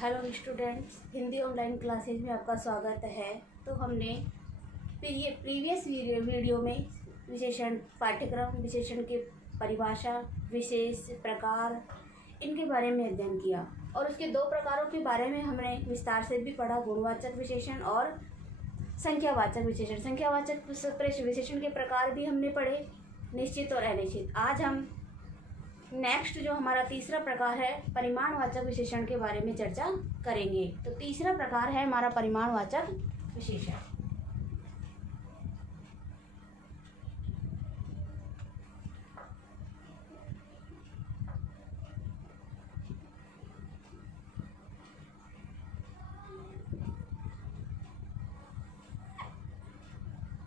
Hello students, Hindi online classes में आपका स्वागत है। तो हमने प्रीवियस वीडियो में विशेषण पाठ्यक्रम, विशेषण के परिभाषा, विशेष प्रकार, इनके बारे में अध्ययन किया और उसके दो प्रकारों के बारे में हमने विस्तार से भी पढ़ा, गुणवाचक विशेषण और संख्यावाचक विशेषण। संख्यावाचक विशेषण के प्रकार भी हमने पढ़े, निश्चित और अनिश्चित। आज हम नेक्स्ट जो हमारा तीसरा प्रकार है परिमाणवाचक विशेषण के बारे में चर्चा करेंगे। तो तीसरा प्रकार है हमारा परिमाणवाचक विशेषण।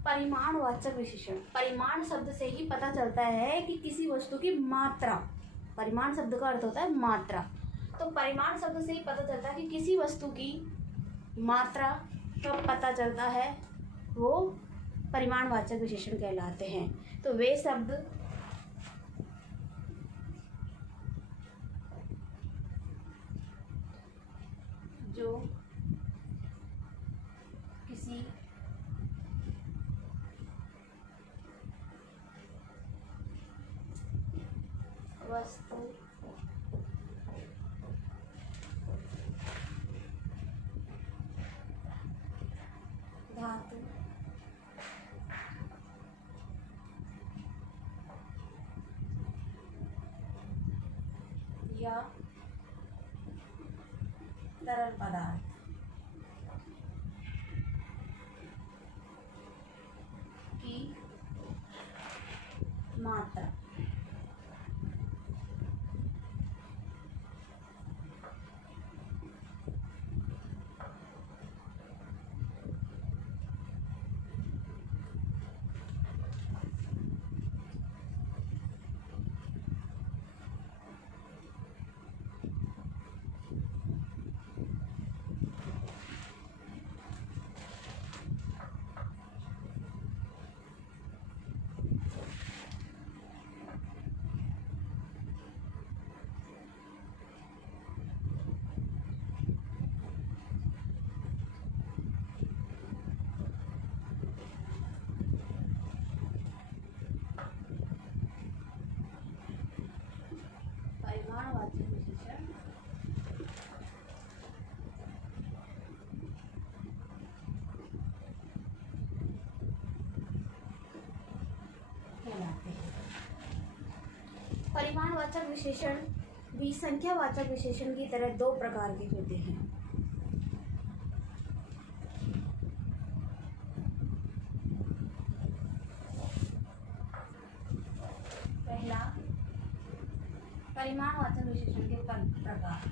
परिमाणवाचक विशेषण, परिमाण शब्द से ही पता चलता है कि किसी वस्तु की मात्रा, परिमाण शब्द का अर्थ होता है मात्रा। तो परिमाण शब्द से ही पता चलता है कि किसी वस्तु की मात्रा कब पता चलता है, वो परिमाणवाचक विशेषण कहलाते हैं। तो वे शब्द जो किसी वस्तु धातु या तरल पदार्थ की मात्रा परिमाणवाचक विशेषण कहलाते हैं। परिमाणवाचक विशेषण भी संख्यावाचक विशेषण की तरह दो प्रकार के होते हैं। पहला, परिमाणवाचक विशेषण के प्रकार।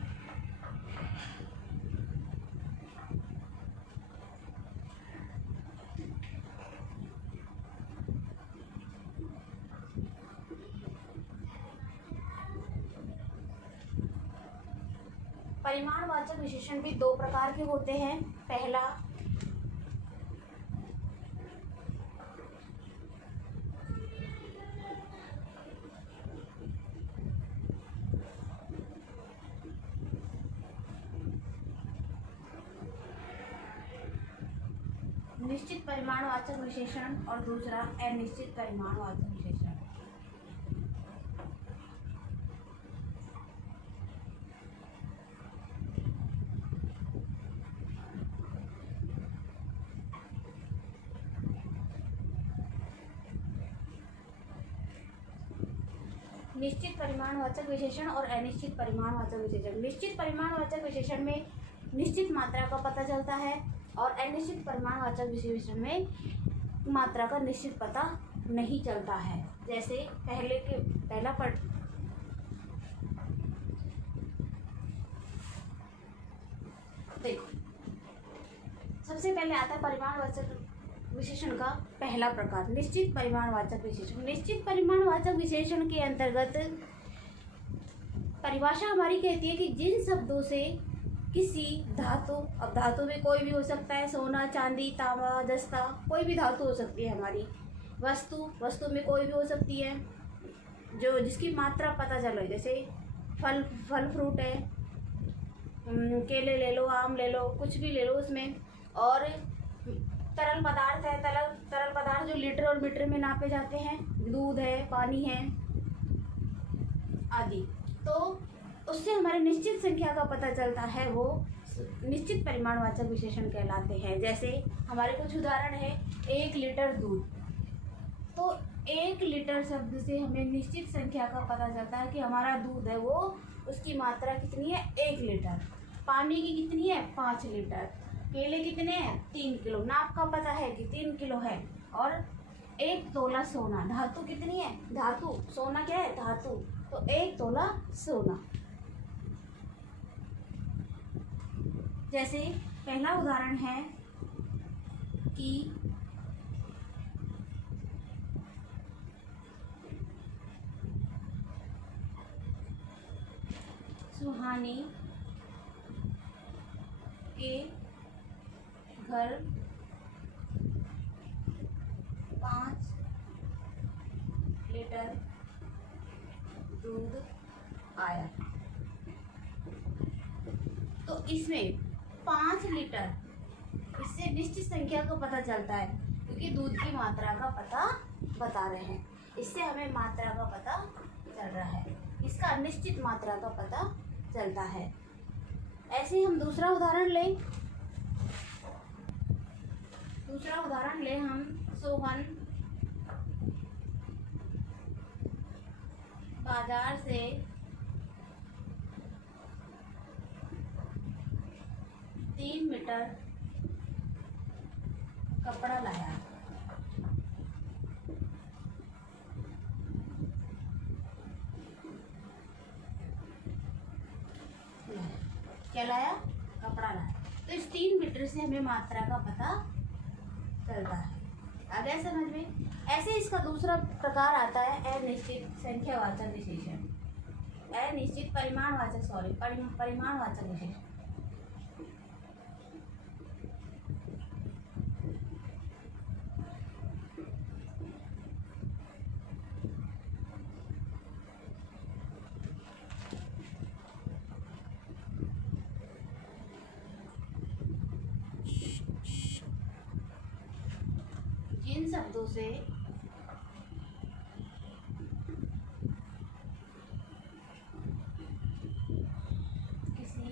परिमाणवाचक विशेषण भी दो प्रकार के होते हैं। पहला, निश्चित परिमाणवाचक विशेषण और दूसरा अनिश्चित परिमाणवाचक विशेषण। निश्चित परिमाणवाचक विशेषण और अनिश्चित परिमाणवाचक विशेषण। निश्चित परिमाणवाचक विशेषण में निश्चित मात्रा का पता चलता है और अनिश्चित परिमाणवाचक विशेषण में मात्रा का निश्चित पता नहीं चलता है। जैसे पहला देखो, सबसे पहले आता है परिमाणवाचक विशेषण का पहला प्रकार, निश्चित परिमाणवाचक विशेषण। निश्चित परिमाणवाचक विशेषण के अंतर्गत परिभाषा हमारी कहती है कि जिन शब्दों से किसी धातु, अब धातु में कोई भी हो सकता है, सोना, चांदी, तांबा, जस्ता, कोई भी धातु हो सकती है हमारी। वस्तु में कोई भी हो सकती है जो जिसकी मात्रा पता चले, जैसे फल फ्रूट है, केले ले लो, आम ले लो, कुछ भी ले लो उसमें। और तरल पदार्थ है, तरल पदार्थ जो लीटर और मीटर में नापे जाते हैं, दूध है, पानी है आदि। तो उससे हमारे निश्चित संख्या का पता चलता है, वो निश्चित परिमाणवाचक विशेषण कहलाते हैं। जैसे हमारे कुछ उदाहरण है, 1 लीटर दूध। तो 1 लीटर शब्द से हमें निश्चित संख्या का पता चलता है कि हमारा दूध है वो, उसकी मात्रा कितनी है, 1 लीटर। पानी की कितनी है, 5 लीटर। केले कितने हैं, 3 किलो। नाप का पता है कि 3 किलो है। और 1 तोला सोना, धातु कितनी है, धातु, सोना क्या है, धातु, तो 1 तोला सोना। जैसे पहला उदाहरण है कि सुहानी के घर 5 लीटर दूध आया। तो इसमें 5 लीटर, इससे निश्चित संख्या का पता चलता है, क्योंकि दूध की मात्रा का पता बता रहे हैं। इससे हमें मात्रा का पता चल रहा है, इसका निश्चित मात्रा का पता चलता है। ऐसे ही हम दूसरा उदाहरण लें। हम सोहन बाजार से 3 मीटर कपड़ा लाया। क्या लाया, कपड़ा लाया। तो इस 3 मीटर से हमें मात्रा का पता चलता है। आ गया समझ में। ऐसे इसका दूसरा प्रकार आता है अनिश्चित संख्यावाचक विशेषण, अनिश्चित परिमाणवाचक विशेषण। जिन शब्दों से किसी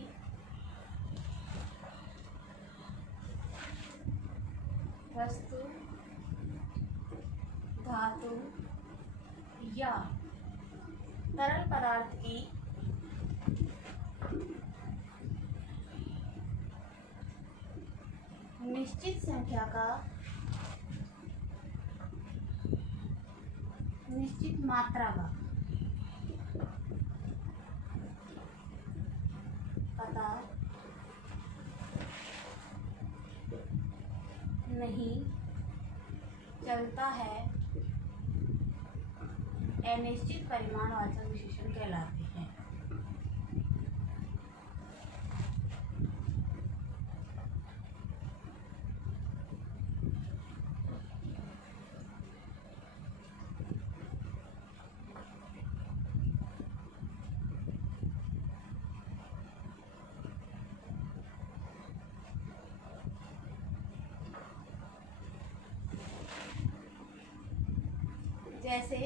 वस्तु, धातु या तरल पदार्थ की निश्चित संख्या का, निश्चित मात्रा का पता नहीं चलता है, अनिश्चित परिमाणवाचक विशेषण कहलाते हैं। जैसे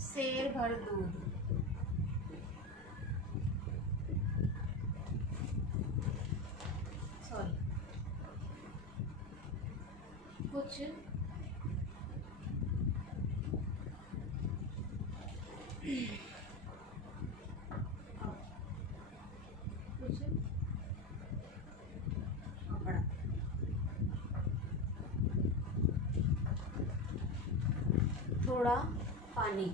शेर भर दूध, कुछ कपड़ा, थोड़ा पानी,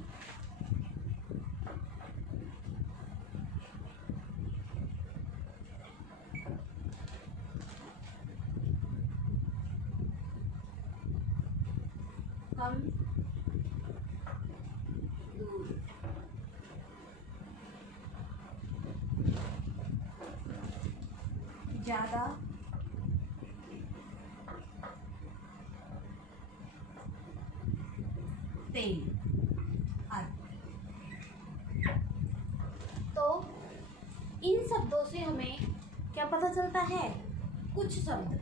कम दूध, ज़्यादा तेल आदि। इन शब्दों से हमें क्या पता चलता है? कुछ शब्द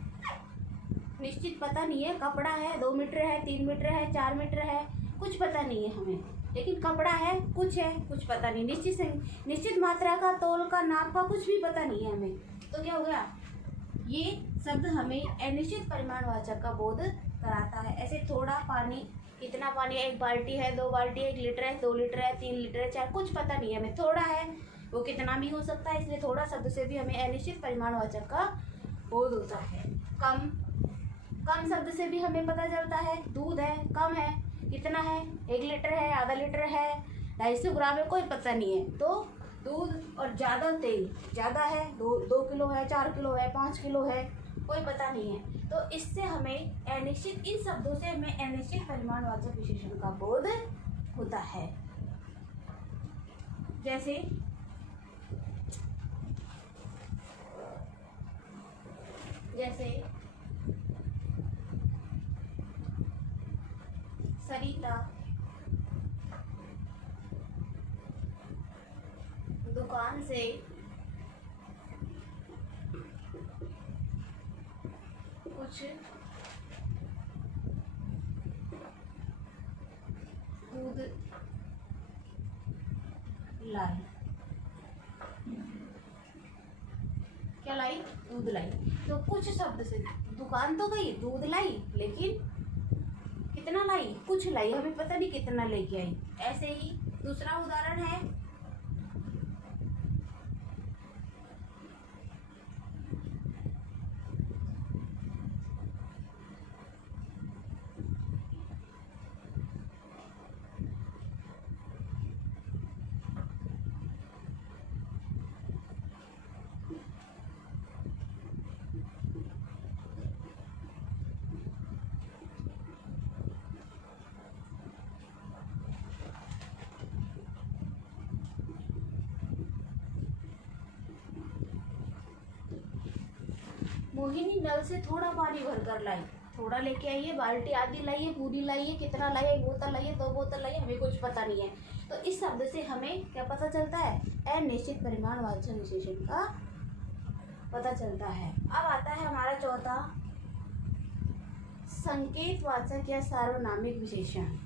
निश्चित पता नहीं है, कपड़ा है 2 मीटर है, 3 मीटर है, 4 मीटर है, कुछ पता नहीं है हमें, लेकिन कपड़ा है, कुछ पता नहीं, निश्चित मात्रा का, तौल का, नाप का कुछ भी पता नहीं है हमें। तो क्या हो गया? ये शब्द हमें अनिश्चित परिमाणवाचक का बोध कराता है। ऐसे थोड़ा पानी, कितना पानी है, 1 बाल्टी है, 2 बाल्टी है, 1 लीटर है, 2 लीटर है, 3 लीटर है, 4, कुछ पता नहीं है हमें। थोड़ा है वो कितना भी हो सकता है, इसलिए थोड़ा शब्द से भी हमें अनिश्चित परिमाणवाचक का बोध होता है। कम शब्द से भी हमें पता चलता है। दूध है, कम है, कितना है, 1 लीटर है, आधा लीटर है, 250 ग्राम है, कोई पता नहीं है। तो दूध और ज़्यादा तेल, ज़्यादा है, 2 किलो है, 4 किलो है, 5 किलो है, कोई पता नहीं है। तो इससे हमें अनिश्चित, इन शब्दों से हमें अनिश्चित परिमाणवाचक विशेषण का बोध होता है। जैसे सरिता दुकान से कुछ दूध लाई। क्या लाई? दूध लाई। तो कुछ शब्द से दुकान तो गई, दूध लाई, लेकिन कितना लाई? कुछ लाई, हमें पता नहीं कितना लेके आई। ऐसे ही दूसरा उदाहरण है, मोहिनी नल से थोड़ा पानी भरकर लाई। थोड़ा लेके आई है, बाल्टी आधी लाई है, पूरी लाई है, कितना लाई है, 1 बोतल लाई है, 2 बोतल लाई है, हमें कुछ पता नहीं है। तो इस शब्द से हमें क्या पता चलता है? अनिश्चित परिमाणवाचक विशेषण का पता चलता है। अब आता है हमारा चौथा, संकेतवाचक या सार्वनामिक विशेषण।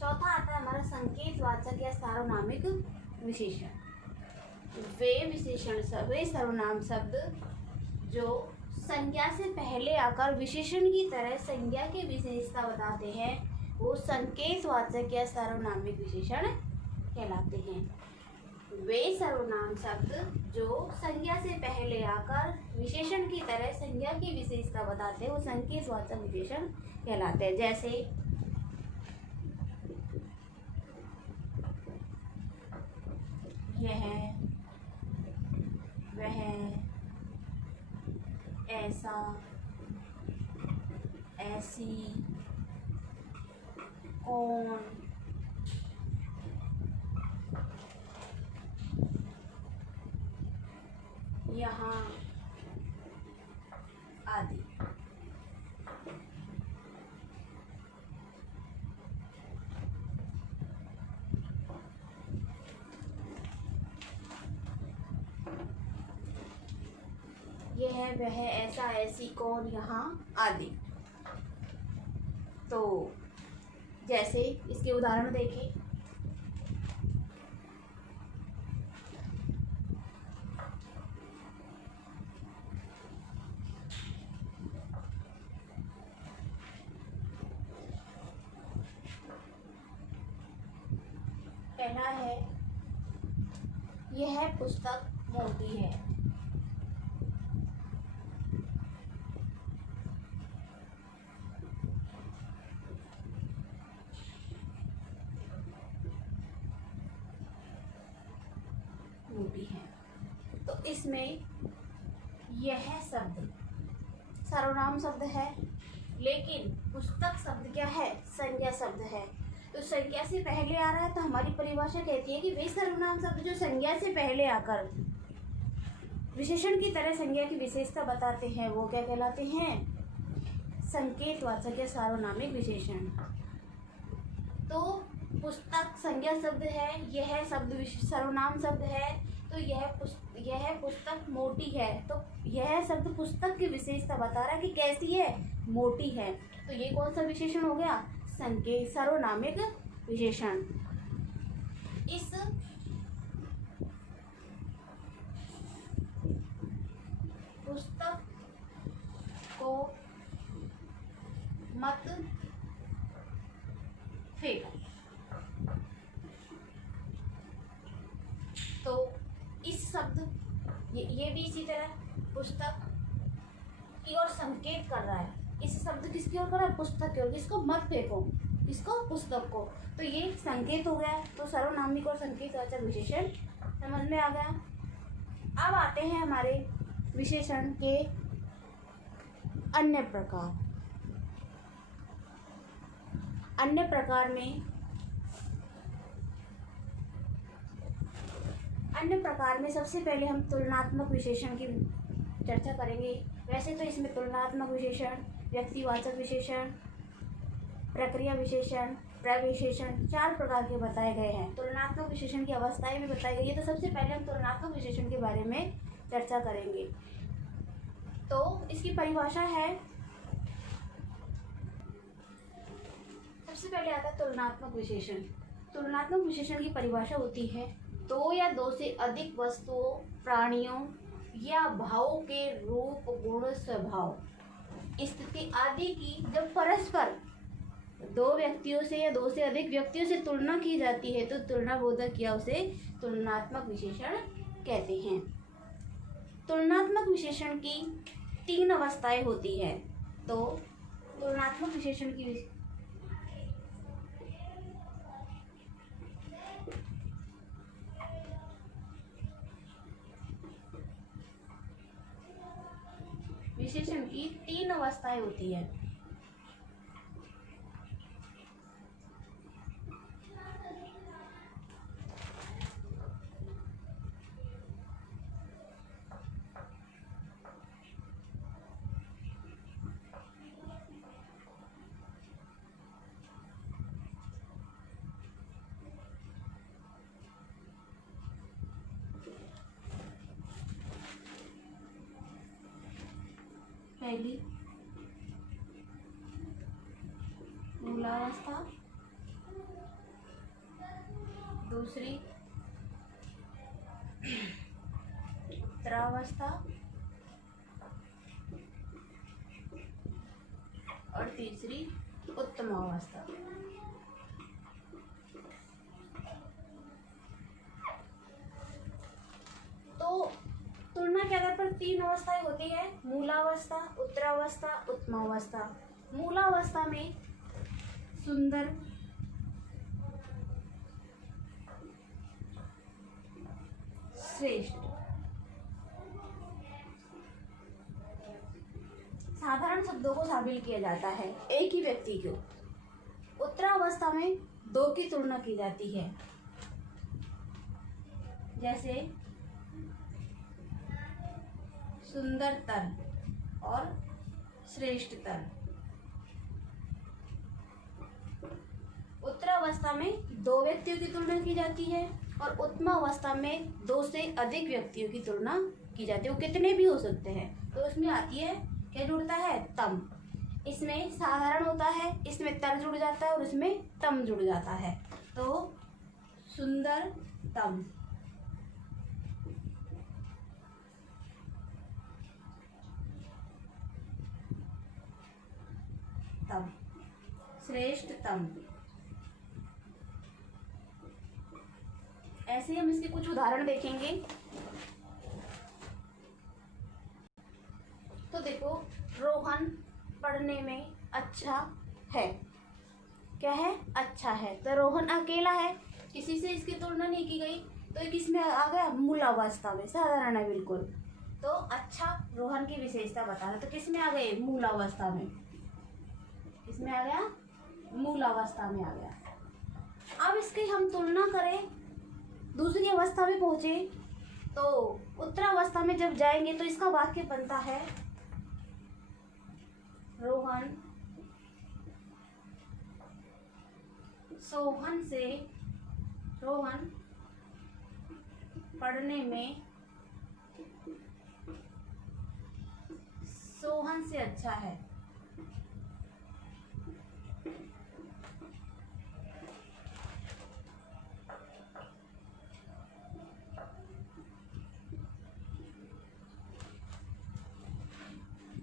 चौथा आता है हमारा संकेतवाचक या सार्वनामिक विशेषण। वे सर्वनाम शब्द जो संज्ञा से पहले आकर विशेषण की तरह संज्ञा की विशेषता बताते हैं, वो संकेतवाचक या सार्वनामिक विशेषण कहलाते हैं। वे सर्वनाम शब्द जो संज्ञा से पहले आकर विशेषण की तरह संज्ञा की विशेषता बताते हैं, वो संकेतवाचक विशेषण कहलाते हैं। जैसे यह, वह, ऐसा, ऐसी, कौन, यहाँ आदि। यह, वह, ऐसा, ऐसी, कौन, यहाँ आदि। तो जैसे इसके उदाहरण देखें, पहला है, यह पुस्तक मोटी है। मोटी है। तो इसमें यह शब्द सर्वनाम शब्द है, लेकिन पुस्तक शब्द क्या है? संज्ञा शब्द है। तो संज्ञा से पहले आ रहा है तो हमारी परिभाषा कहती है कि वे सर्वनाम शब्द जो संज्ञा से पहले आकर विशेषण की तरह संज्ञा की विशेषता बताते हैं वो क्या कहलाते हैं? संकेतवाचक या सार्वनामिक विशेषण। तो पुस्तक संज्ञा शब्द है, यह शब्द सर्वनाम शब्द है, तो यह पुस्तक मोटी है, तो यह शब्द पुस्तक की विशेषता बता रहा है कि कैसी है? मोटी है। तो ये कौन सा विशेषण हो गया? संकेत सार्वनामिक विशेषण। इस पुस्तक को मत फेंको। तो इस शब्द ये भी इसी तरह पुस्तक की ओर संकेत कर रहा है। इस शब्द किसकी ओर कर रहा है? पुस्तक की ओर। किसको? मत फेंको। किसको? पुस्तक को। तो ये संकेत हो गया। तो सर्वनामिक और संकेतवाचक विशेषण समझ में आ गया। अब आते हैं हमारे विशेषण के अन्य प्रकार। अन्य प्रकार में सबसे पहले हम तुलनात्मक विशेषण की चर्चा करेंगे। वैसे तो इसमें तुलनात्मक विशेषण, व्यक्तिवाचक विशेषण, प्रक्रिया विशेषण, प्रविशेषण 4 प्रकार के बताए गए हैं। तुलनात्मक विशेषण की अवस्थाएं भी बताई गई है। तो सबसे पहले हम तुलनात्मक विशेषण के बारे में चर्चा करेंगे। तो इसकी परिभाषा है, सबसे पहले आता है तुलनात्मक विशेषण। तुलनात्मक विशेषण की परिभाषा होती है 2 या 2 से अधिक वस्तुओं, प्राणियों या भावों के रूप, गुण, स्वभाव, स्थिति आदि की जब परस्पर 2 व्यक्तियों से या 2 से अधिक व्यक्तियों से तुलना की जाती है तो तुलना बोधक या उसे तुलनात्मक विशेषण कहते हैं। तुलनात्मक विशेषण की 3 अवस्थाएं होती है। तो तुलनात्मक विशेषण की विशेषण की 3 अवस्थाएं होती है। पहली मूलावस्था, दूसरी उत्तरावस्था और तीसरी उत्तमावस्था। तो तुलना के आधार पर 3 अवस्थाएं होती है, मूलावस्था, उत्तरावस्था, उत्तमावस्था। मूलावस्था में सुंदर, श्रेष्ठ, साधारण शब्दों को शामिल किया जाता है एक ही व्यक्ति को। उत्तरावस्था में 2 की तुलना की जाती है, जैसे सुंदरतर और श्रेष्ठतर। उत्तरावस्था में 2 व्यक्तियों की तुलना की जाती है और उत्तमावस्था में 2 से अधिक व्यक्तियों की तुलना की जाती है। वो कितने भी हो सकते हैं। तो उसमें आती है, क्या जुड़ता है? तम। इसमें साधारण होता है, इसमें तर जुड़ जाता है और इसमें तम जुड़ जाता है। तो सुंदर तम, तम, श्रेष्ठतम। ऐसे ही हम इसके कुछ उदाहरण देखेंगे। तो देखो, रोहन पढ़ने में अच्छा है। क्या है? अच्छा है। तो रोहन अकेला है, किसी से इसकी तुलना नहीं की गई, तो ये किसमें आ गया? मूलावस्था में, साधारण है बिल्कुल। तो अच्छा रोहन की विशेषता बता रहे, तो किस में आ गए? मूल अवस्था में। किसमें आ गया? मूल अवस्था में आ गया। अब इसकी हम तुलना करें, दूसरी अवस्था में पहुंचे तो उत्तरावस्था में जब जाएंगे तो इसका वाक्य बनता है रोहन पढ़ने में सोहन से अच्छा है।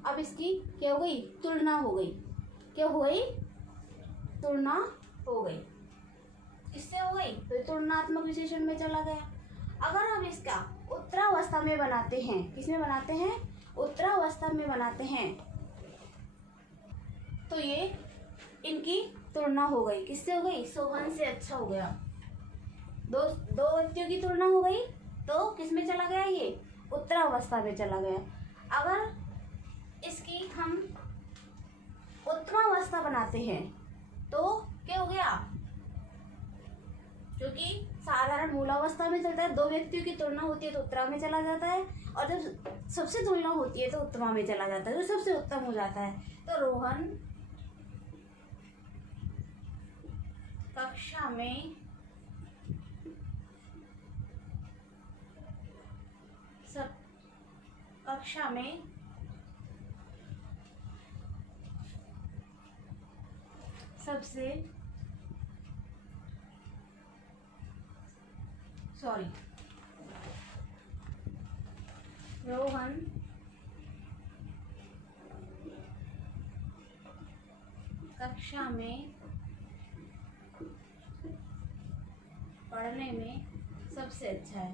अब इसकी क्या हो गई? तुलना हो गई। क्या हो गई? तुलना हो गई। किससे हो गई? तो तुलनात्मक विशेषण में चला गया। अगर हम इसका उत्तरावस्था में बनाते हैं, किसमें बनाते हैं? उत्तरावस्था में बनाते हैं, तो ये इनकी तुलना हो गई। किससे हो गई? सोहन से अच्छा हो गया। दो व्यक्तियों की तुलना हो गई, तो किसमें चला गया? ये उत्तरावस्था में चला गया। अगर इसकी हम उत्तरावस्था बनाते हैं तो क्या हो गया? क्योंकि साधारण मूलावस्था में चलता है, दो व्यक्तियों की तुलना होती है तो उत्तरा में चला जाता है, और जब सबसे तुलना होती है तो उत्तमा में चला जाता है, जो सबसे उत्तम हो जाता है। तो रोहन कक्षा में सबसे रोहन कक्षा में पढ़ने में सबसे अच्छा है।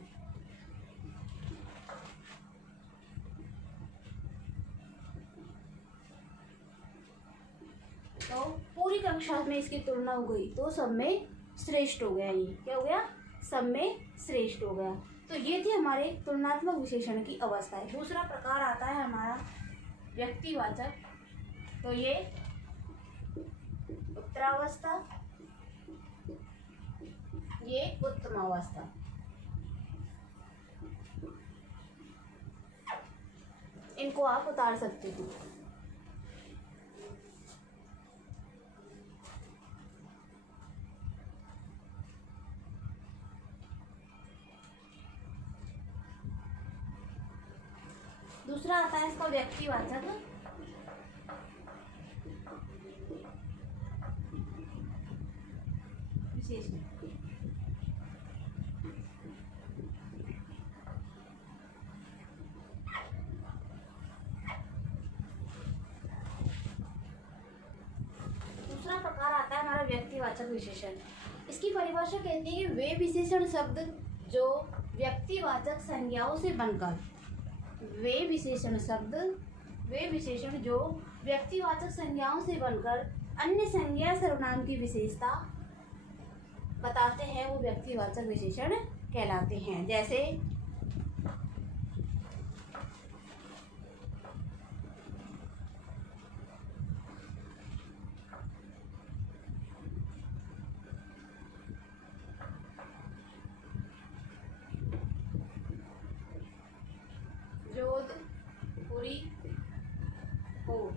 तो पूरी कक्षा में इसकी तुलना हो गई तो सब में श्रेष्ठ हो गया। ये क्या हो गया? सब में श्रेष्ठ हो गया। तो ये थी हमारे तुलनात्मक विशेषण की अवस्थाएं। दूसरा प्रकार आता है हमारा व्यक्तिवाचक। तो ये उत्तरावस्था, ये उत्तमावस्था। इनको आप उतार सकते हो। दूसरा आता है इसका व्यक्तिवाचक। विशेषण। दूसरा प्रकार आता है हमारा व्यक्तिवाचक विशेषण। इसकी परिभाषा कहती है कि वे विशेषण शब्द जो व्यक्तिवाचक संज्ञाओं से बनकर, वे विशेषण जो व्यक्तिवाचक संज्ञाओं से बनकर अन्य संज्ञा सर्वनाम की विशेषता बताते हैं, वो व्यक्तिवाचक विशेषण कहलाते हैं। जैसे जोधपुरी कोट,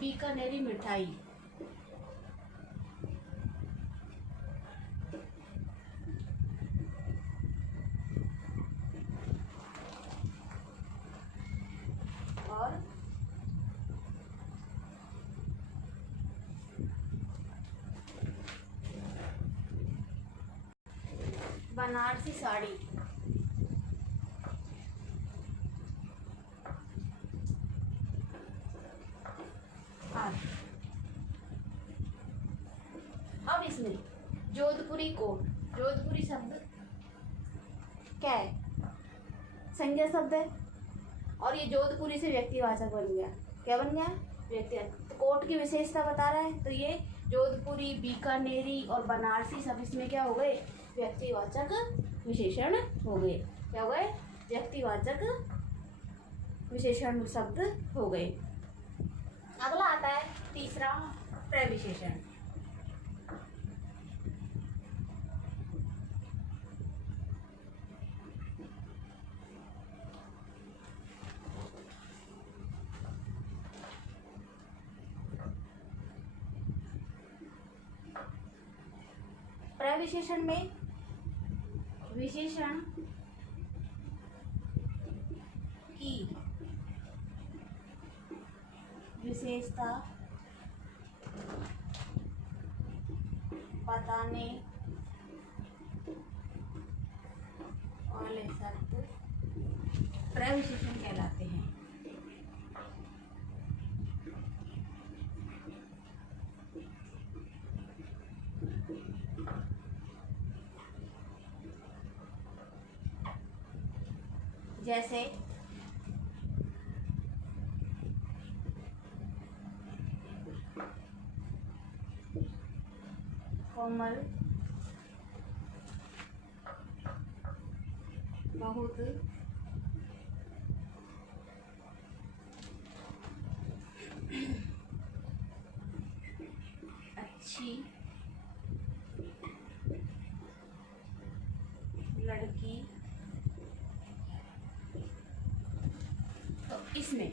बीकानेरी मिठाई, और बनारसी साड़ी। अब इसमें जोधपुरी कोट, जोधपुरी शब्द क्या है? संज्ञा शब्द है, और ये जोधपुरी से व्यक्तिवाचक बन गया। क्या बन गया? व्यक्तिवाचक। तो कोट की विशेषता बता रहा है, तो ये जोधपुरी, बीकानेरी और बनारसी सब इसमें क्या हो गए? व्यक्तिवाचक विशेषण हो गए। क्या हो गए? व्यक्तिवाचक विशेषण शब्द हो गए। अगला आता है तीसरा, प्रविशेषण। प्रविशेषण में विशेषण की विशेषता बताने वाले शब्द प्रविशेषण कहलाते हैं। जैसे कोमल, बहुत, अच्छी, लड़की। तो इसमें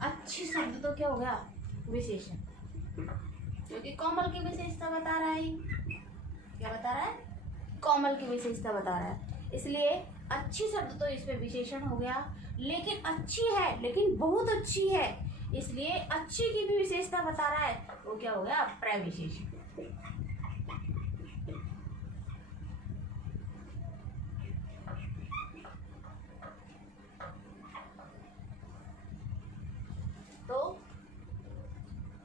अच्छी शब्द तो क्या हो गया? विशेषण, क्योंकि कोमल की विशेषता बता रहा है। क्या बता रहा है? कोमल की विशेषता बता रहा है, इसलिए अच्छी शब्द तो इसमें विशेषण हो गया। लेकिन अच्छी है, लेकिन बहुत अच्छी है, इसलिए अच्छी की भी विशेषता बता रहा है, वो क्या हो गया? प्रविशेषण। तो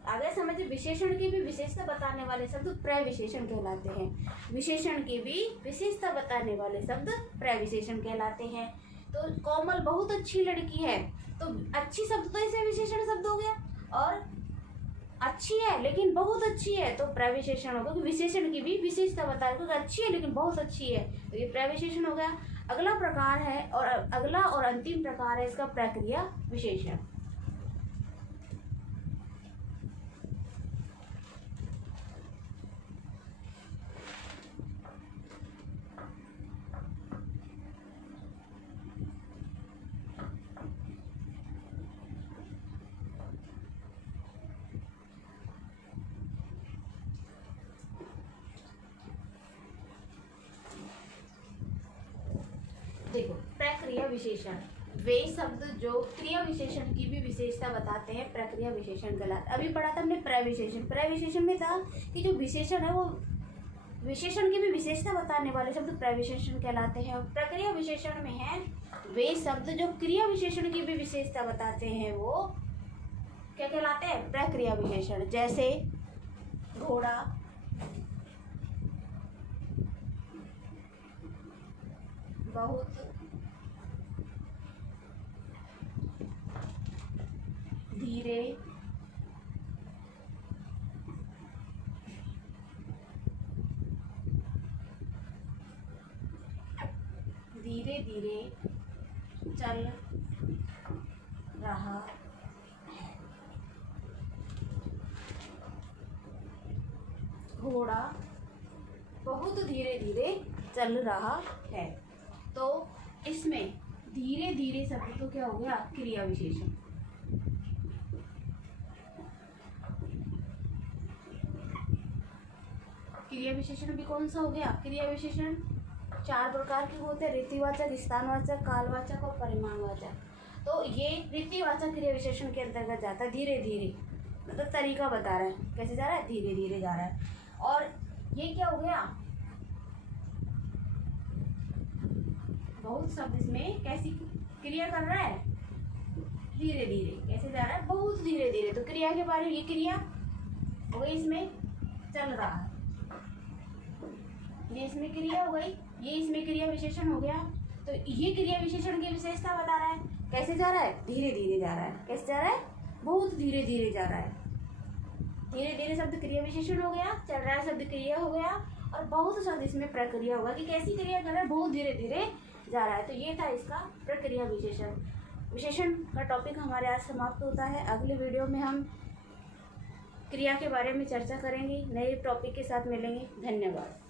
आगे समझिए, विशेषण की भी विशेषता बताने वाले शब्द प्रविशेषण कहलाते हैं। विशेषण की भी विशेषता बताने वाले शब्द प्रविशेषण कहलाते हैं। तो कोमल बहुत अच्छी लड़की है, तो अच्छी शब्द तो इसे विशेषण शब्द हो गया, और अच्छी है लेकिन बहुत अच्छी है तो प्रविशेषण होगा, क्योंकि विशेषण की भी विशेषता बता रहे, क्योंकि अच्छी है लेकिन बहुत अच्छी है, तो ये प्रविशेषण हो गया। अगला प्रकार है, और अगला और अंतिम प्रकार है इसका प्रक्रिया विशेषण। देखो, प्रक्रिया विशेषण वे शब्द जो क्रिया विशेषण की भी विशेषता बताते हैं, प्रक्रिया विशेषण कहलाते। अभी पढ़ा था हमने प्रविशेषण। प्रविशेषण में था कि जो विशेषण है वो विशेषण की भी विशेषता बताने वाले शब्द प्रविशेषण कहलाते हैं। और प्रक्रिया विशेषण में है वे शब्द जो क्रिया विशेषण की भी विशेषता बताते हैं, वो क्या कहलाते हैं? प्रक्रिया विशेषण। जैसे घोड़ा, बहुत, धीरे, धीरे धीरे चल रहा है। घोड़ा बहुत धीरे धीरे चल रहा है। तो इसमें धीरे धीरे शब्द तो क्या हो गया? क्रिया विशेषण। क्रिया विशेषण भी कौन सा हो गया? क्रिया विशेषण 4 प्रकार के होते हैं, रीतिवाचक, स्थानवाचक, कालवाचक और परिमाणवाचक। तो ये रीतिवाचक क्रिया विशेषण के अंतर्गत जाता है। धीरे धीरे मतलब तरीका बता रहा है, कैसे जा रहा है? धीरे धीरे जा रहा है। और ये क्या हो गया? बहुत शब्द इसमें कैसी क्रिया कर रहा है? धीरे धीरे। कैसे जा रहा है? बहुत धीरे धीरे। तो क्रिया के बारे में ये क्रिया हो गई, इसमें चल रहा है, ये इसमें क्रिया हो गई, ये इसमें क्रिया विशेषण हो गया। तो ये क्रिया विशेषण की विशेषता बता रहा है, कैसे जा रहा है? धीरे धीरे जा रहा है। कैसे जा रहा है? बहुत धीरे धीरे जा रहा है। धीरे धीरे शब्द क्रिया विशेषण हो गया, चल रहा है शब्द क्रिया हो गया, और बहुत शब्द इसमें प्रक्रिया होगा कि कैसी क्रिया कर रहा है, बहुत धीरे धीरे जा रहा है। तो ये था इसका प्रक्रिया विशेषण। विशेषण का टॉपिक हमारे आज समाप्त होता है। अगले वीडियो में हम क्रिया के बारे में चर्चा करेंगे, नए टॉपिक के साथ मिलेंगे। धन्यवाद।